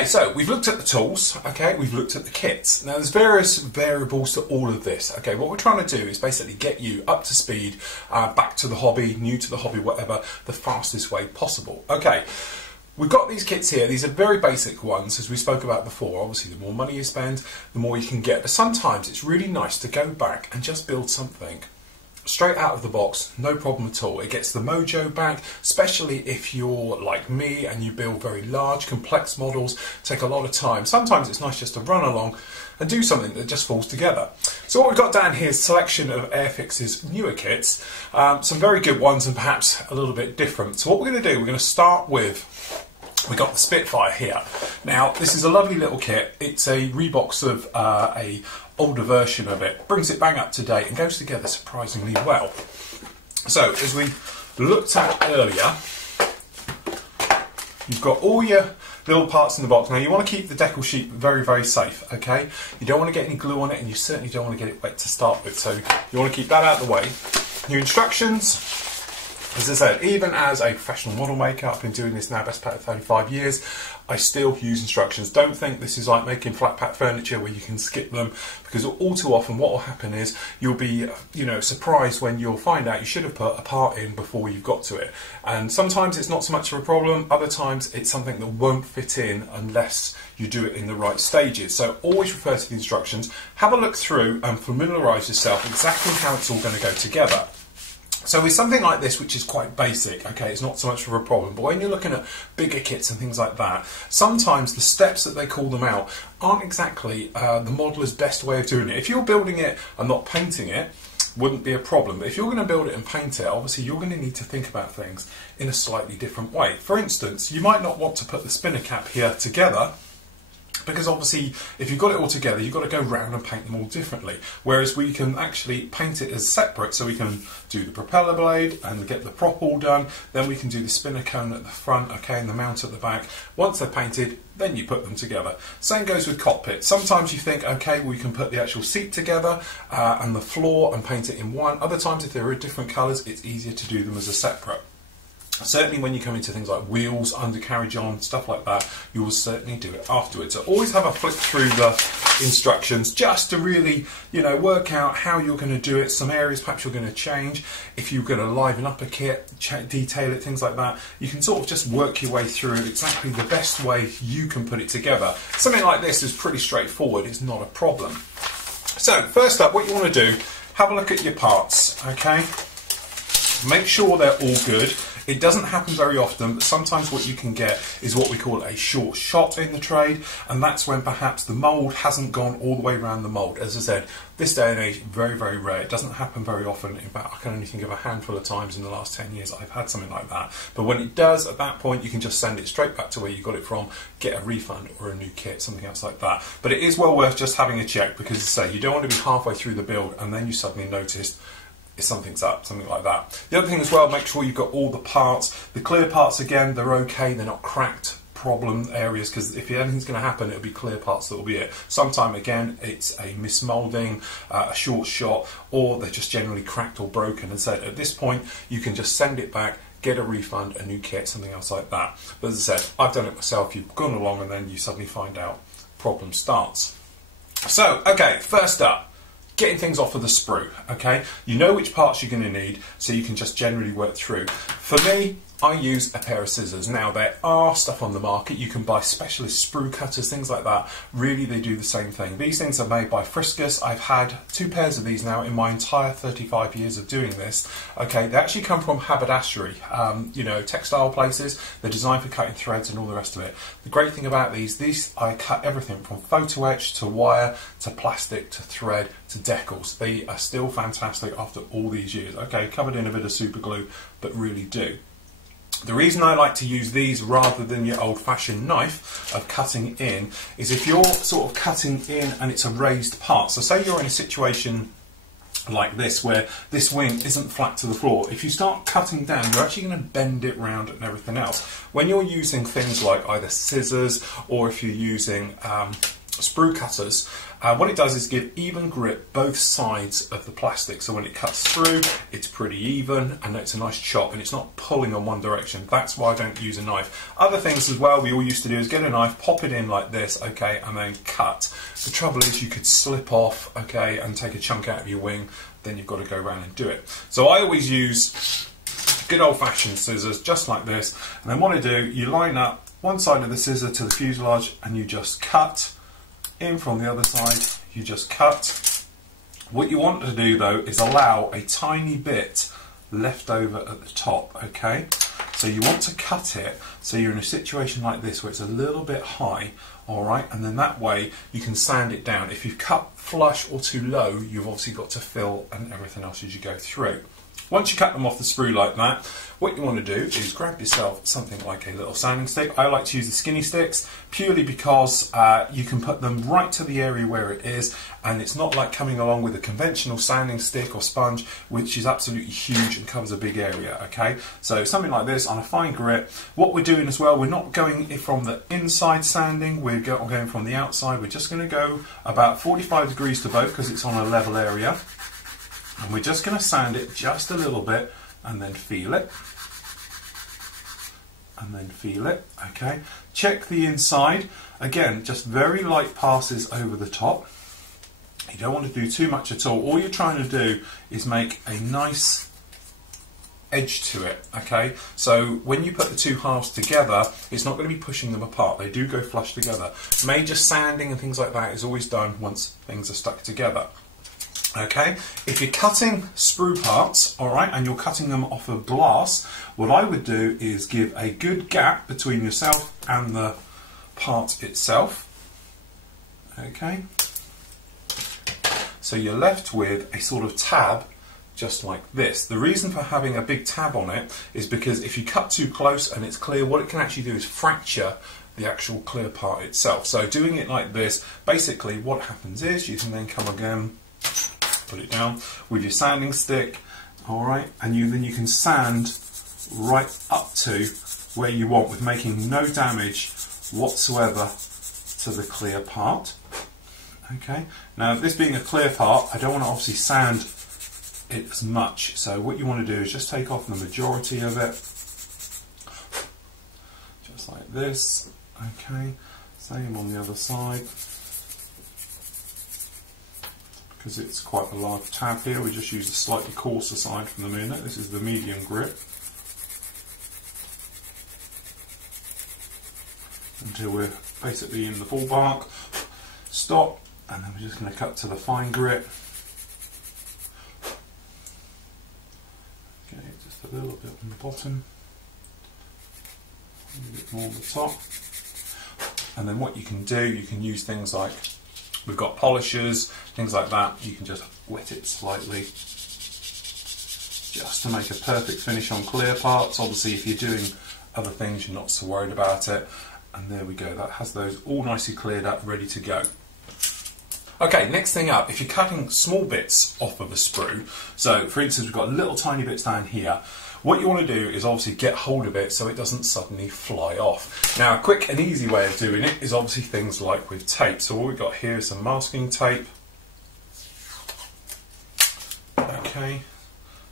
Okay, so we've looked at the tools, okay, we've looked at the kits. Now there's various variables to all of this, okay. What we're trying to do is basically get you up to speed, back to the hobby, new to the hobby, whatever, the fastest way possible. Okay, we've got these kits here. These are very basic ones, as we spoke about before. Obviously, the more money you spend, the more you can get. But sometimes it's really nice to go back and just build something straight out of the box, no problem at all. It gets the mojo back, especially if you're like me and you build very large, complex models, take a lot of time. Sometimes it's nice just to run along and do something that just falls together. So what we've got down here is a selection of Airfix's newer kits, some very good ones and perhaps a little bit different. So what we're going to do, we're going to start with, we got the Spitfire here. Now this is a lovely little kit. It's a rebox of a older version of it, brings it bang up to date and goes together surprisingly well. So as we looked at earlier, you've got all your little parts in the box. Now you want to keep the decal sheet very, very safe, okay? You don't want to get any glue on it and you certainly don't want to get it wet to start with, so you want to keep that out of the way. Your instructions, as I said, even as a professional model maker, I've been doing this now best part of 35 years, I still use instructions. Don't think this is like making flat pack furniture where you can skip them, because all too often what will happen is you'll be, you know, surprised when you'll find out you should have put a part in before you've got to it. And sometimes it's not so much of a problem, other times it's something that won't fit in unless you do it in the right stages. So always refer to the instructions, have a look through and familiarise yourself exactly how it's all going to go together. So with something like this, which is quite basic, okay, it's not so much of a problem, but when you're looking at bigger kits and things like that, sometimes the steps that they call them out aren't exactly the modeller's best way of doing it. If you're building it and not painting it, wouldn't be a problem, but if you're going to build it and paint it, obviously you're going to need to think about things in a slightly different way. For instance, you might not want to put the spinner cap here together, because obviously if you've got it all together you've got to go round and paint them all differently, whereas we can actually paint it as separate. So we can do the propeller blade and get the prop all done, then we can do the spinner cone at the front, okay, and the mount at the back. Once they're painted, then you put them together. Same goes with cockpit. Sometimes you think, okay, we can put the actual seat together and the floor and paint it in one. Other times if they're different colours, it's easier to do them as a separate. Certainly when you come into things like wheels, undercarriage on, stuff like that, you will certainly do it afterwards. So always have a flick through the instructions just to really, you know, work out how you're going to do it. Some areas perhaps you're going to change. If you're going to liven up a kit, detail it, things like that, you can sort of just work your way through exactly the best way you can put it together. Something like this is pretty straightforward, it's not a problem. So first up, what you want to do, have a look at your parts, okay? Make sure they're all good. It doesn't happen very often, but sometimes what you can get is what we call a short shot in the trade, and that's when perhaps the mould hasn't gone all the way around the mould. As I said, this day and age, very, very rare. It doesn't happen very often. In fact, I can only think of a handful of times in the last 10 years I've had something like that. But when it does, at that point, you can just send it straight back to where you got it from, get a refund or a new kit, something else like that. But it is well worth just having a check, because as I say, you don't want to be halfway through the build and then you suddenly notice something's up, something like that. The other thing as well, make sure you've got all the parts. The clear parts, again, they're okay, they're not cracked problem areas, because if anything's going to happen, it'll be clear parts that will be it. Sometime again it's a mismoulding, a short shot, or they're just generally cracked or broken, and so at this point you can just send it back, get a refund, a new kit, something else like that. But as I said, I've done it myself. You've gone along and then you suddenly find out problem starts. So okay, first up, getting things off of the sprue, okay? You know which parts you're going to need, so you can just generally work through. For me, I use a pair of scissors. Now, there are stuff on the market. You can buy specialist sprue cutters, things like that. Really, they do the same thing. These things are made by Friskus. I've had 2 pairs of these now in my entire 35 years of doing this. Okay, they actually come from haberdashery, you know, textile places. They're designed for cutting threads and all the rest of it. The great thing about these I cut everything from photo etch to wire to plastic to thread to decals. They are still fantastic after all these years. Okay, covered in a bit of super glue, but really do. The reason I like to use these rather than your old-fashioned knife of cutting in is if you're sort of cutting in and it's a raised part. So say you're in a situation like this where this wing isn't flat to the floor. If you start cutting down, you're actually going to bend it round and everything else. When you're using things like either scissors or if you're using sprue cutters, What it does is give even grip both sides of the plastic, so when it cuts through it's pretty even and it's a nice chop and it's not pulling on one direction. That's why I don't use a knife. Other things as well we all used to do is get a knife, pop it in like this, okay, and then cut. The trouble is you could slip off, okay, and take a chunk out of your wing, then you've got to go around and do it. So I always use good old-fashioned scissors just like this, and then what I do, you line up one side of the scissor to the fuselage and you just cut in from the other side, you just cut. What you want to do though is allow a tiny bit left over at the top, okay? So you want to cut it so you're in a situation like this where it's a little bit high, alright, and then that way you can sand it down. If you've cut flush or too low, you've obviously got to fill and everything else as you go through. Once you cut them off the sprue like that, what you want to do is grab yourself something like a little sanding stick. I like to use the skinny sticks purely because you can put them right to the area where it is, and it's not like coming along with a conventional sanding stick or sponge, which is absolutely huge and covers a big area, okay? So something like this on a fine grit. What we're doing as well, we're not going from the inside sanding, we're going from the outside. We're just going to go about 45 degrees to both because it's on a level area. And we're just going to sand it just a little bit and then feel it. And then feel it, okay? Check the inside. Again, just very light passes over the top. You don't want to do too much at all. All you're trying to do is make a nice edge to it, okay? So when you put the two halves together, it's not going to be pushing them apart. They do go flush together. Major sanding and things like that is always done once things are stuck together. Okay, if you're cutting sprue parts, alright, and you're cutting them off of glass, what I would do is give a good gap between yourself and the part itself. Okay, so you're left with a sort of tab just like this. The reason for having a big tab on it is because if you cut too close and it's clear, what it can actually do is fracture the actual clear part itself. So doing it like this, basically what happens is you can then come again, put it down with your sanding stick, alright, and then you can sand right up to where you want with making no damage whatsoever to the clear part. Okay, now this being a clear part, I don't want to obviously sand it as much, so what you want to do is just take off the majority of it, just like this. Okay, same on the other side. Because it's quite a large tab here, we just use a slightly coarser side from the minute. This is the medium grit. Until we're basically in the ballpark. Stop, and then we're just going to cut to the fine grit. Okay, just a little bit on the bottom, a bit more on the top. And then what you can do, you can use things like, we've got polishers, things like that. You can just wet it slightly just to make a perfect finish on clear parts. Obviously if you're doing other things you're not so worried about it. And there we go, that has those all nicely cleared up, ready to go. Okay, next thing up, if you're cutting small bits off of a sprue, so for instance we've got little tiny bits down here, what you want to do is obviously get hold of it so it doesn't suddenly fly off. Now a quick and easy way of doing it is obviously things like with tape. So what we've got here is some masking tape. Okay,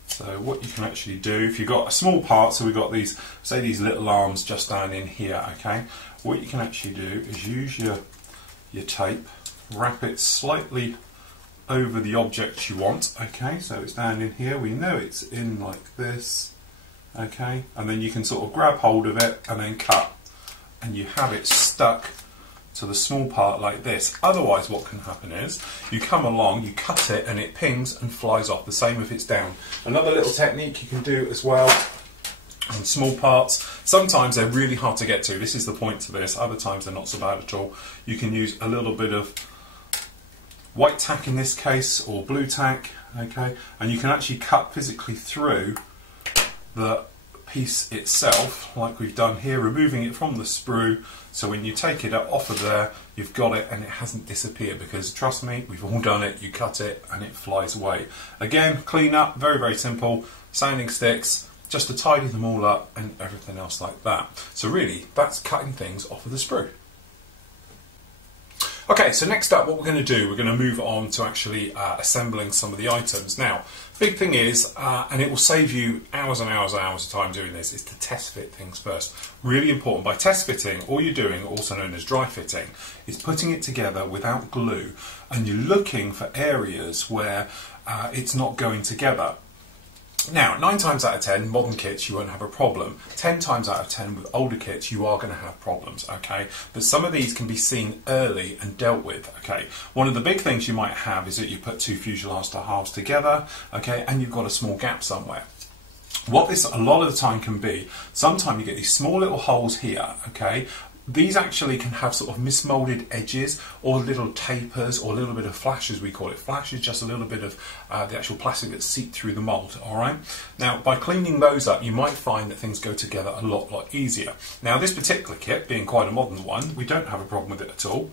so what you can actually do, if you've got a small part, so we've got these, say these little arms just down in here, okay, what you can actually do is use your tape, wrap it slightly over the object you want, okay, so it's down in here, we know it's in like this, okay, and then you can sort of grab hold of it and then cut, and you have it stuck to the small part like this. Otherwise what can happen is, you come along, you cut it and it pings and flies off, the same if it's down. Another little technique you can do as well on small parts, sometimes they're really hard to get to, this is the point to this, other times they're not so bad at all. You can use a little bit of white tack in this case, or blue tack, okay, and you can actually cut physically through the piece itself, like we've done here, removing it from the sprue, so when you take it off of there, you've got it and it hasn't disappeared, because trust me, we've all done it, you cut it and it flies away. Again, clean up, very, very simple, sanding sticks, just to tidy them all up and everything else like that. So really, that's cutting things off of the sprue. Okay, so next up, what we're going to do, we're going to move on to actually assembling some of the items. Now, big thing is, and it will save you hours and hours and hours of time doing this, is to test fit things first. Really important. By test fitting, all you're doing, also known as dry fitting, is putting it together without glue, and you're looking for areas where it's not going together. Now, 9 times out of 10, modern kits, you won't have a problem. 10 times out of 10 with older kits, you are going to have problems, okay? But some of these can be seen early and dealt with, okay? One of the big things you might have is that you put 2 fuselage to halves together, okay, and you've got a small gap somewhere. What this a lot of the time can be, sometimes you get these small little holes here, okay? These actually can have sort of mismoulded edges or little tapers or a little bit of flash, as we call it. Flash is just a little bit of the actual plastic that seeped through the mould, alright? Now, by cleaning those up, you might find that things go together a lot easier. Now, this particular kit, being quite a modern one, we don't have a problem with it at all.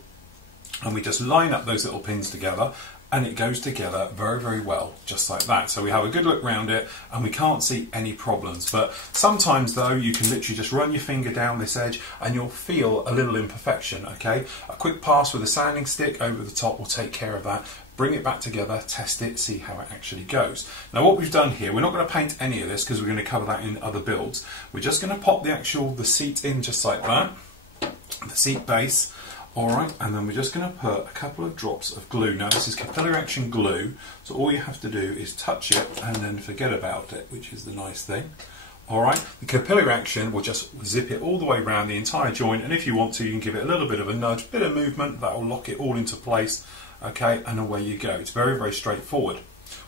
And we just line up those little pins together, and it goes together very well, just like that. So we have a good look round it and we can't see any problems. But sometimes though, you can literally just run your finger down this edge and you'll feel a little imperfection, okay? A quick pass with a sanding stick over the top will take care of that. Bring it back together, test it, see how it actually goes. Now what we've done here, we're not going to paint any of this because we're going to cover that in other builds. We're just going to pop the seat in just like that, the seat base. Alright, and then we're just going to put a couple of drops of glue. Now this is capillary action glue, so all you have to do is touch it and then forget about it, which is the nice thing. Alright, the capillary action will just zip it all the way around the entire joint, and if you want to, you can give it a little bit of a nudge, bit of movement, that will lock it all into place, okay, and away you go. It's very straightforward.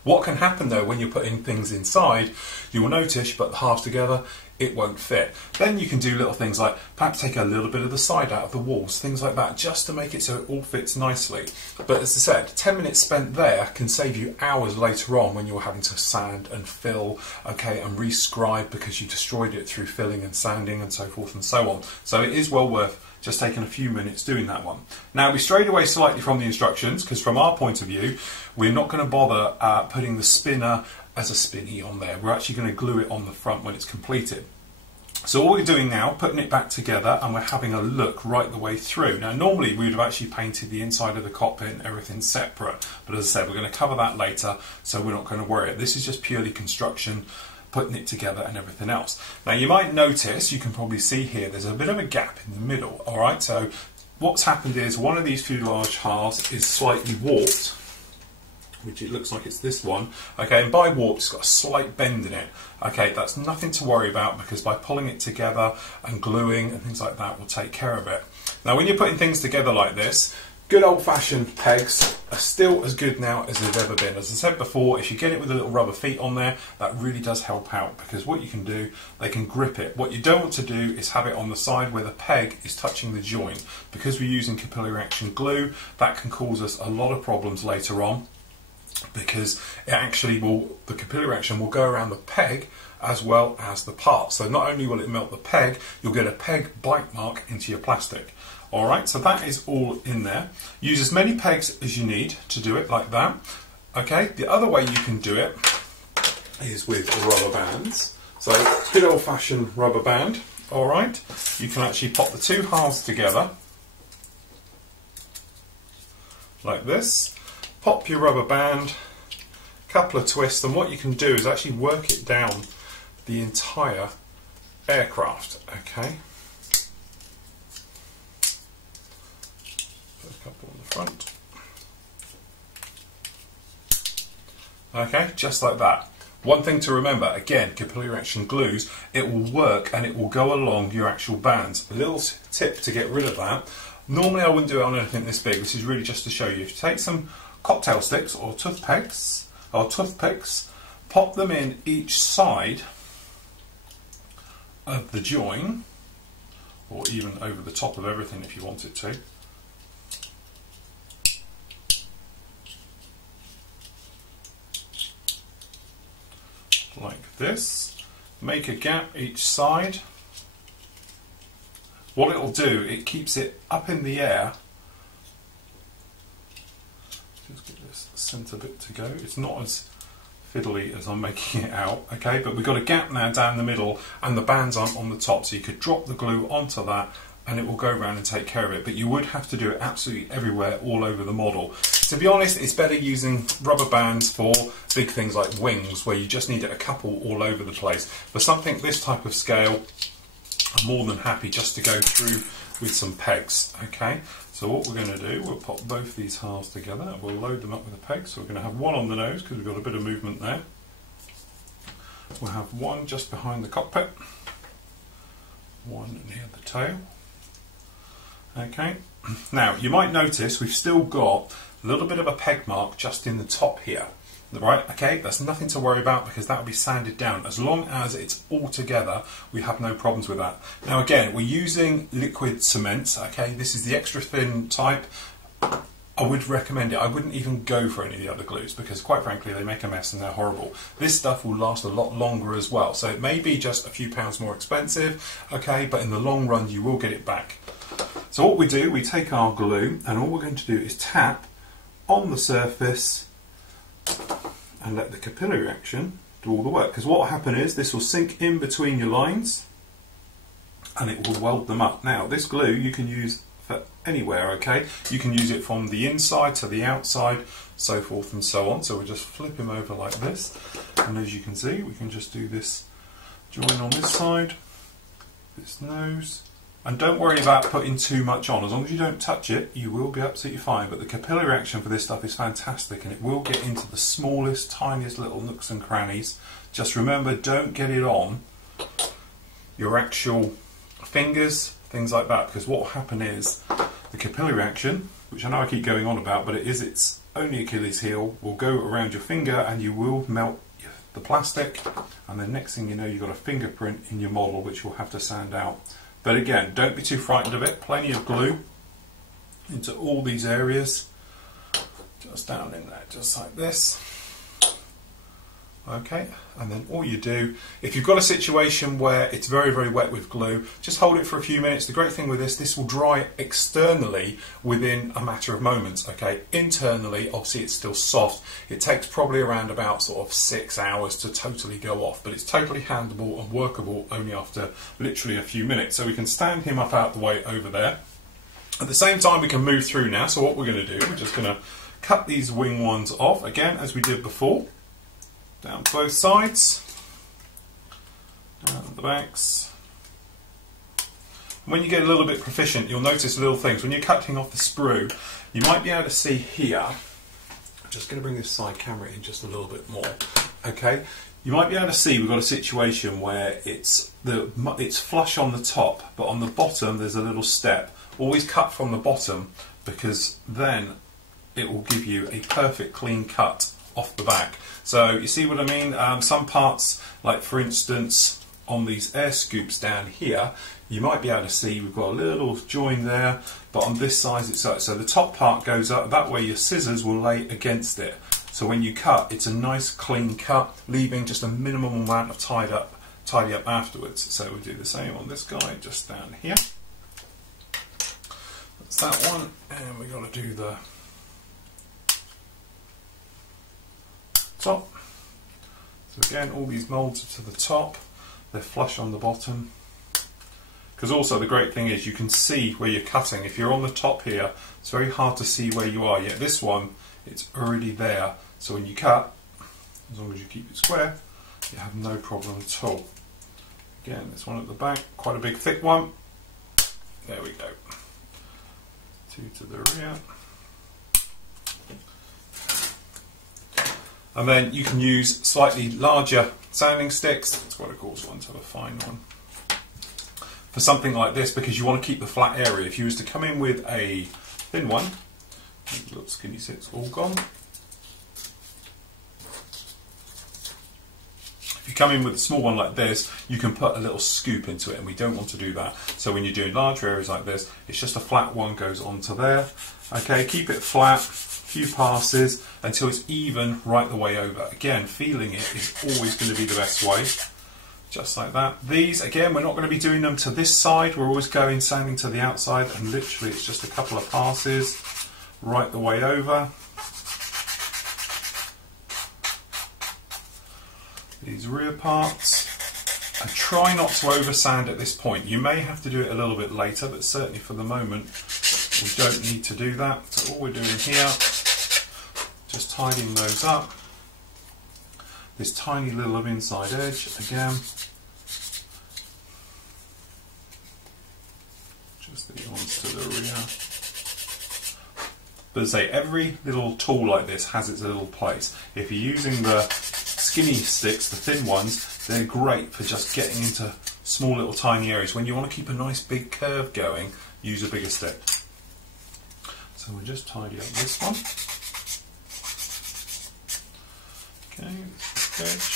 What can happen though when you're putting things inside, you will notice you put the halves together, it won't fit. Then you can do little things like perhaps take a little bit of the side out of the walls, things like that, just to make it so it all fits nicely. But as I said, 10 minutes spent there can save you hours later on when you're having to sand and fill, okay, and rescribe because you destroyed it through filling and sanding and so forth and so on. So it is well worth just taking a few minutes doing that one. Now we strayed away slightly from the instructions because from our point of view, we're not going to bother putting the spinner as a spinny on there. We're actually going to glue it on the front when it's completed. So all we're doing now, putting it back together, and we're having a look right the way through. Now normally we would have actually painted the inside of the cockpit and everything separate, but as I said, we're going to cover that later, so we're not going to worry. This is just purely construction, putting it together and everything else. Now you might notice, you can probably see here, there's a bit of a gap in the middle, alright? So what's happened is one of these fuselage halves is slightly warped, which it looks like it's this one, okay, and by warped it's got a slight bend in it, okay, that's nothing to worry about because by pulling it together and gluing and things like that will take care of it. Now when you're putting things together like this, good old-fashioned pegs are still as good now as they've ever been. As I said before, if you get it with a little rubber feet on there, that really does help out because what you can do, they can grip it. What you don't want to do is have it on the side where the peg is touching the joint. Because we're using capillary action glue, that can cause us a lot of problems later on, because it actually will, the capillary action will go around the peg as well as the part. So not only will it melt the peg, you'll get a peg bite mark into your plastic. Alright, so that is all in there. Use as many pegs as you need to do it like that. Okay, the other way you can do it is with rubber bands. So good old fashioned rubber band. Alright, you can actually pop the two halves together like this. Pop your rubber band, couple of twists, and what you can do is actually work it down the entire aircraft, okay? Put a couple on the front. Okay, just like that. One thing to remember, again, capillary action glues, it will work and it will go along your actual bands. A little tip to get rid of that. Normally I wouldn't do it on anything this big, this is really just to show you. If you take some cocktail sticks or toothpicks, pop them in each side of the join, or even over the top of everything if you wanted to. Like this. Make a gap each side. What it will do, it keeps it up in the air. Just get this centre bit to go. It's not as fiddly as I'm making it out, okay, but we've got a gap now down the middle and the bands aren't on the top, so you could drop the glue onto that and it will go around and take care of it. But you would have to do it absolutely everywhere, all over the model. To be honest, it's better using rubber bands for big things like wings, where you just need a couple all over the place. For something this type of scale, I'm more than happy just to go through with some pegs. Okay, so what we're going to do, we'll pop both these halves together and we'll load them up with a peg. So we're going to have one on the nose because we've got a bit of movement there. We'll have one just behind the cockpit, one near the tail. Okay, now you might notice we've still got a little bit of a peg mark just in the top here. Right, okay, that's nothing to worry about because that will be sanded down. As long as it's all together, we have no problems with that. Now again, we're using liquid cement, okay, this is the extra thin type. I would recommend it. I wouldn't even go for any of the other glues because quite frankly they make a mess and they're horrible. This stuff will last a lot longer as well, so it may be just a few pounds more expensive, okay, but in the long run you will get it back. So what we do, we take our glue and all we're going to do is tap on the surface and let the capillary action do all the work, because what will happen is this will sink in between your lines and it will weld them up. Now this glue you can use for anywhere, okay? You can use it from the inside to the outside, so forth and so on. So we'll just flip him over like this, and as you can see we can just do this join on this side, this nose. And don't worry about putting too much on. As long as you don't touch it, you will be absolutely fine. But the capillary action for this stuff is fantastic, and it will get into the smallest, tiniest little nooks and crannies. Just remember, don't get it on your actual fingers, things like that, because what will happen is the capillary action, which I know I keep going on about, but it is its only Achilles heel, will go around your finger and you will melt the plastic, and then next thing you know you've got a fingerprint in your model which you'll have to sand out. But again, don't be too frightened of it. Plenty of glue into all these areas, just down in there, just like this. Okay, and then all you do, if you've got a situation where it's very, very wet with glue, just hold it for a few minutes. The great thing with this will dry externally within a matter of moments, okay? Internally, obviously it's still soft. It takes probably around about sort of 6 hours to totally go off, but it's totally handleable and workable only after literally a few minutes. So we can stand him up out the way over there. At the same time, we can move through now. So what we're going to do, we're just going to cut these wing ones off, again, as we did before. Down both sides, down the backs. When you get a little bit proficient, you'll notice little things. When you're cutting off the sprue, you might be able to see here. I'm just going to bring this side camera in just a little bit more. Okay, you might be able to see we've got a situation where it's flush on the top, but on the bottom there's a little step. Always cut from the bottom because then it will give you a perfect clean cut off the back. So you see what I mean? Some parts, like for instance on these air scoops down here, you might be able to see we've got a little join there, but on this side it's so the top part goes up, that way your scissors will lay against it. So when you cut, it's a nice clean cut, leaving just a minimum amount of tidy up afterwards. So we'll do the same on this guy just down here. That's that one, and we've got to do the top. So again, all these moulds are to the top, they're flush on the bottom, because also the great thing is you can see where you're cutting. If you're on the top here, it's very hard to see where you are, yet this one, it's already there, so when you cut, as long as you keep it square, you have no problem at all. Again, this one at the back, quite a big thick one, there we go, two to the rear. And then you can use slightly larger sanding sticks. It's quite a coarse one to have a fine one. For something like this, because you want to keep the flat area. If you was to come in with a thin one, look, skinny sits all gone. If you come in with a small one like this, you can put a little scoop into it, and we don't want to do that. So when you're doing larger areas like this, it's just a flat one goes onto there. Okay, keep it flat. Few passes until it's even right the way over. Again, feeling it is always going to be the best way. Just like that. These, again, we're not going to be doing them to this side. We're always going sanding to the outside, and literally it's just a couple of passes right the way over. These rear parts. And try not to over sand at this point. You may have to do it a little bit later, but certainly for the moment we don't need to do that. So all we're doing here, just tidying those up. This tiny little inside edge again. Just the ones to the rear. But as I say, every little tool like this has its little place. If you're using the skinny sticks, the thin ones, they're great for just getting into small little tiny areas. When you want to keep a nice big curve going, use a bigger stick. So we'll just tidy up this one. Okay, this edge.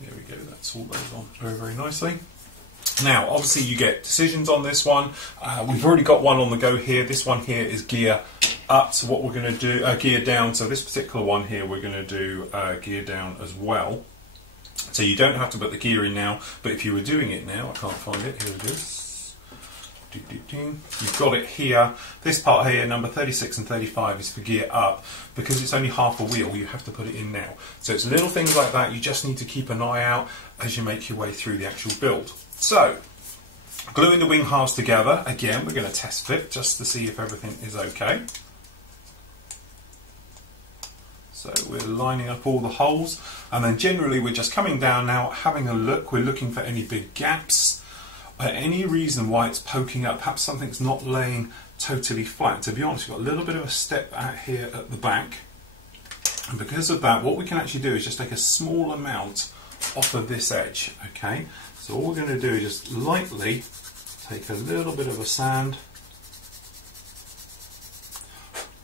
There we go, that's all those on very, very nicely. Now, obviously you get decisions on this one. We've already got one on the go here. This one here is gear up, so what we're going to do, gear down. So this particular one here, we're going to do gear down as well. So you don't have to put the gear in now, but if you were doing it now, I can't find it, here it is. You've got it here. This part here, number 36 and 35, is for gear up. Because it's only half a wheel, you have to put it in now. So it's little things like that you just need to keep an eye out as you make your way through the actual build. So, gluing the wing halves together, again we're going to test fit just to see if everything is okay. So we're lining up all the holes, and then generally we're just coming down now, having a look. We're looking for any big gaps, any reason why it's poking up. Perhaps something's not laying totally flat. To be honest, we've got a little bit of a step out here at the back, and because of that, what we can actually do is just take a small amount off of this edge. Okay, so all we're going to do is just lightly take a little bit of a sand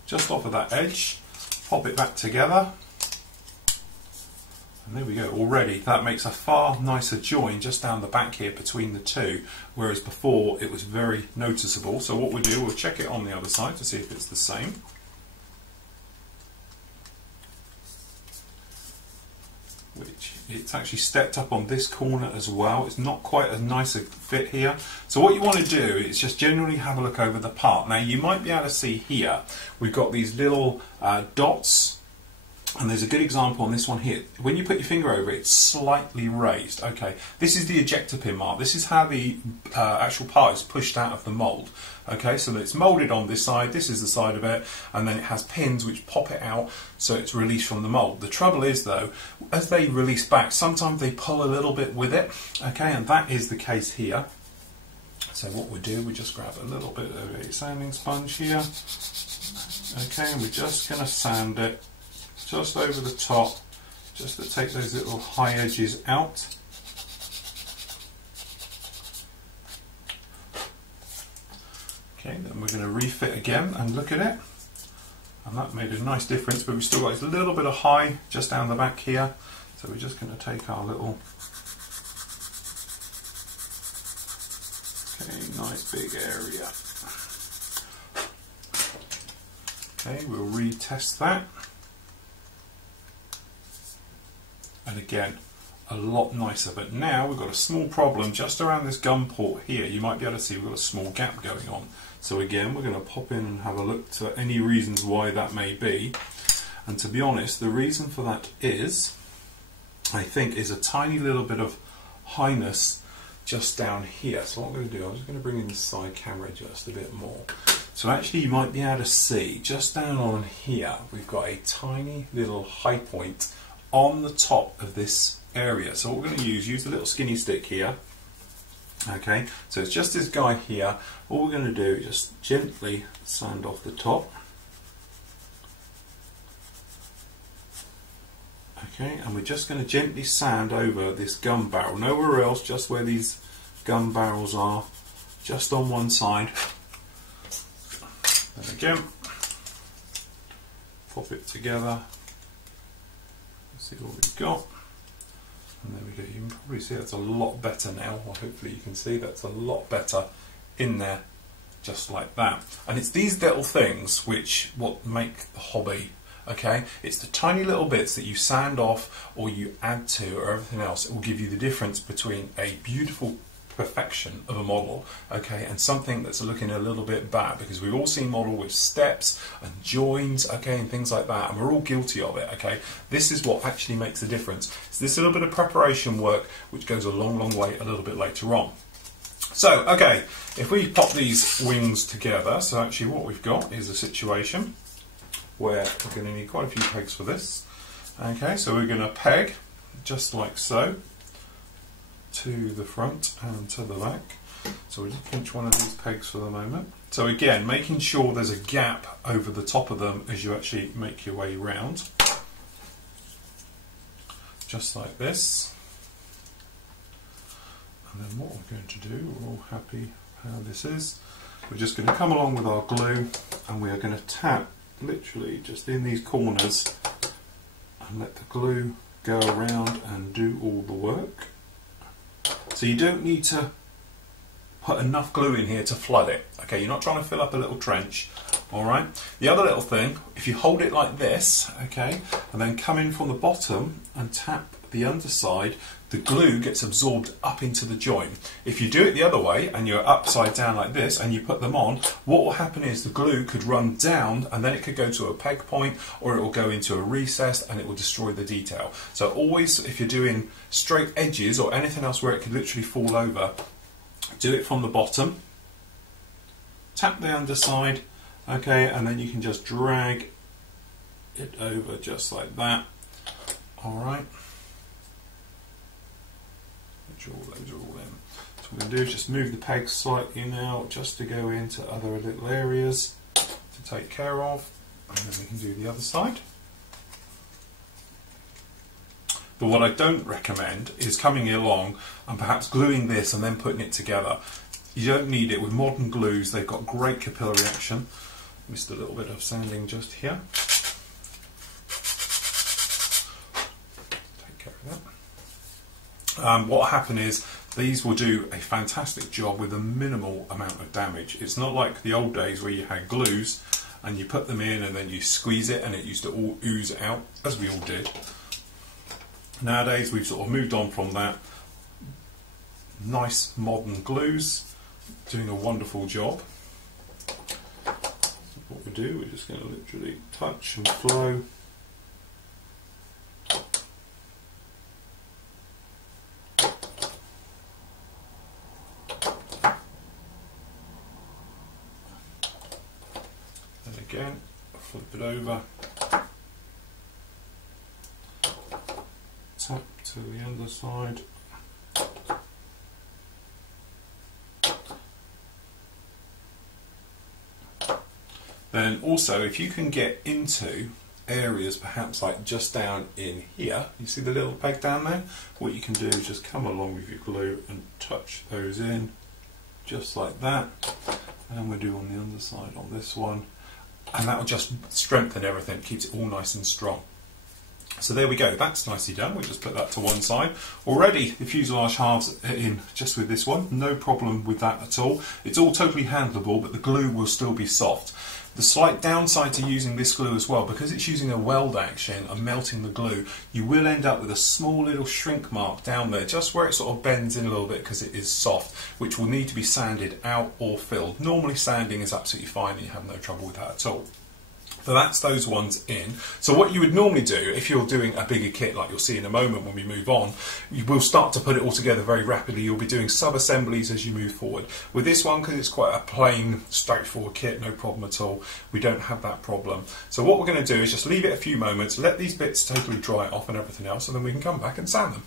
just off of that edge, pop it back together, and there we go. Already that makes a far nicer join just down the back here between the two, whereas before it was very noticeable. So what we'll do, we'll check it on the other side to see if it's the same. Which it's actually stepped up on this corner as well. It's not quite as nice a fit here. So what you want to do is just generally have a look over the part. Now you might be able to see here, we've got these little dots, and there's a good example on this one here. When you put your finger over it, it's slightly raised. Okay, this is the ejector pin mark. This is how the actual part is pushed out of the mould. Okay, so it's moulded on this side, this is the side of it, and then it has pins which pop it out so it's released from the mould. The trouble is though, as they release back, sometimes they pull a little bit with it, okay, and that is the case here. So what we do, we just grab a little bit of a sanding sponge here, okay, and we're just going to sand it just over the top, just to take those little high edges out. Okay, then we're going to refit again and look at it, and that made a nice difference, but we've still got a little bit of high just down the back here, so we're just going to take our little, okay, nice big area. Okay, we'll retest that, and again, a lot nicer. But now we've got a small problem just around this gum port here. You might be able to see we've got a small gap going on. So again, we're going to pop in and have a look to any reasons why that may be. And to be honest, the reason for that is, I think, is a tiny little bit of highness just down here. So what I'm going to do, I'm just going to bring in the side camera just a bit more. So actually you might be able to see just down on here, we've got a tiny little high point on the top of this area. So what we're going to use the little skinny stick here. Okay, so it's just this guy here. All we're going to do is just gently sand off the top. Okay, and we're just going to gently sand over this gum barrel, nowhere else, just where these gum barrels are, just on one side. And again, pop it together. See what we've got. And there we go. You can probably see that's a lot better now, or hopefully you can see that's a lot better in there, just like that. And it's these little things which what make the hobby. Okay, it's the tiny little bits that you sand off or you add to or everything else. It will give you the difference between a beautiful perfection of a model, okay, and something that's looking a little bit bad, because we've all seen model with steps and joins, okay, and things like that, and we're all guilty of it, okay. This is what actually makes the difference. It's this little bit of preparation work which goes a long, long way a little bit later on. So, okay, if we pop these wings together, so actually what we've got is a situation where we're going to need quite a few pegs for this. Okay, so we're going to peg just like so to the front and to the back. So we'll just pinch one of these pegs for the moment. So again, making sure there's a gap over the top of them as you actually make your way round. Just like this. And then what we're going to do, we're all happy how this is. We're just going to come along with our glue and we are going to tap literally just in these corners and let the glue go around and do all the work. So you don't need to put enough glue in here to flood it. Okay, you're not trying to fill up a little trench. Alright, the other little thing, if you hold it like this, okay, and then come in from the bottom and tap the underside, the glue gets absorbed up into the joint. If you do it the other way and you're upside down like this and you put them on, what will happen is the glue could run down and then it could go to a peg point, or it will go into a recess and it will destroy the detail. So always, if you're doing straight edges or anything else where it could literally fall over, do it from the bottom, tap the underside, okay, and then you can just drag it over just like that. Alright. Make sure all those are all in. So what we're going to do is just move the pegs slightly now just to go into other little areas to take care of, and then we can do the other side. But what I don't recommend is coming along and perhaps gluing this and then putting it together. You don't need it. With modern glues, they've got great capillary action. Missed a little bit of sanding just here. Take care of that. What will happen is these will do a fantastic job with a minimal amount of damage. It's not like the old days where you had glues and you put them in and then you squeeze it and it used to all ooze out, as we all did. Nowadays we've sort of moved on from that. Nice modern glues doing a wonderful job. What we do, we're just going to literally touch and flow. And again, flip it over. Tap to the underside. Then also, if you can get into areas perhaps like just down in here, you see the little peg down there? What you can do is just come along with your glue and touch those in, just like that. And we'll do on the underside on this one. And that will just strengthen everything, keeps it all nice and strong. So there we go, that's nicely done. We'll just put that to one side. Already the fuselage halves are in just with this one, no problem with that at all. It's all totally handleable, but the glue will still be soft. The slight downside to using this glue as well, because it's using a weld action and melting the glue, you will end up with a small little shrink mark down there, just where it sort of bends in a little bit because it is soft, which will need to be sanded out or filled. Normally sanding is absolutely fine and you have no trouble with that at all. So that's those ones in. So what you would normally do if you're doing a bigger kit like you'll see in a moment when we move on, you will start to put it all together very rapidly. You'll be doing sub-assemblies as you move forward. With this one, because it's quite a plain, straightforward kit, no problem at all, we don't have that problem. So what we're going to do is just leave it a few moments, let these bits totally dry off and everything else, and then we can come back and sand them.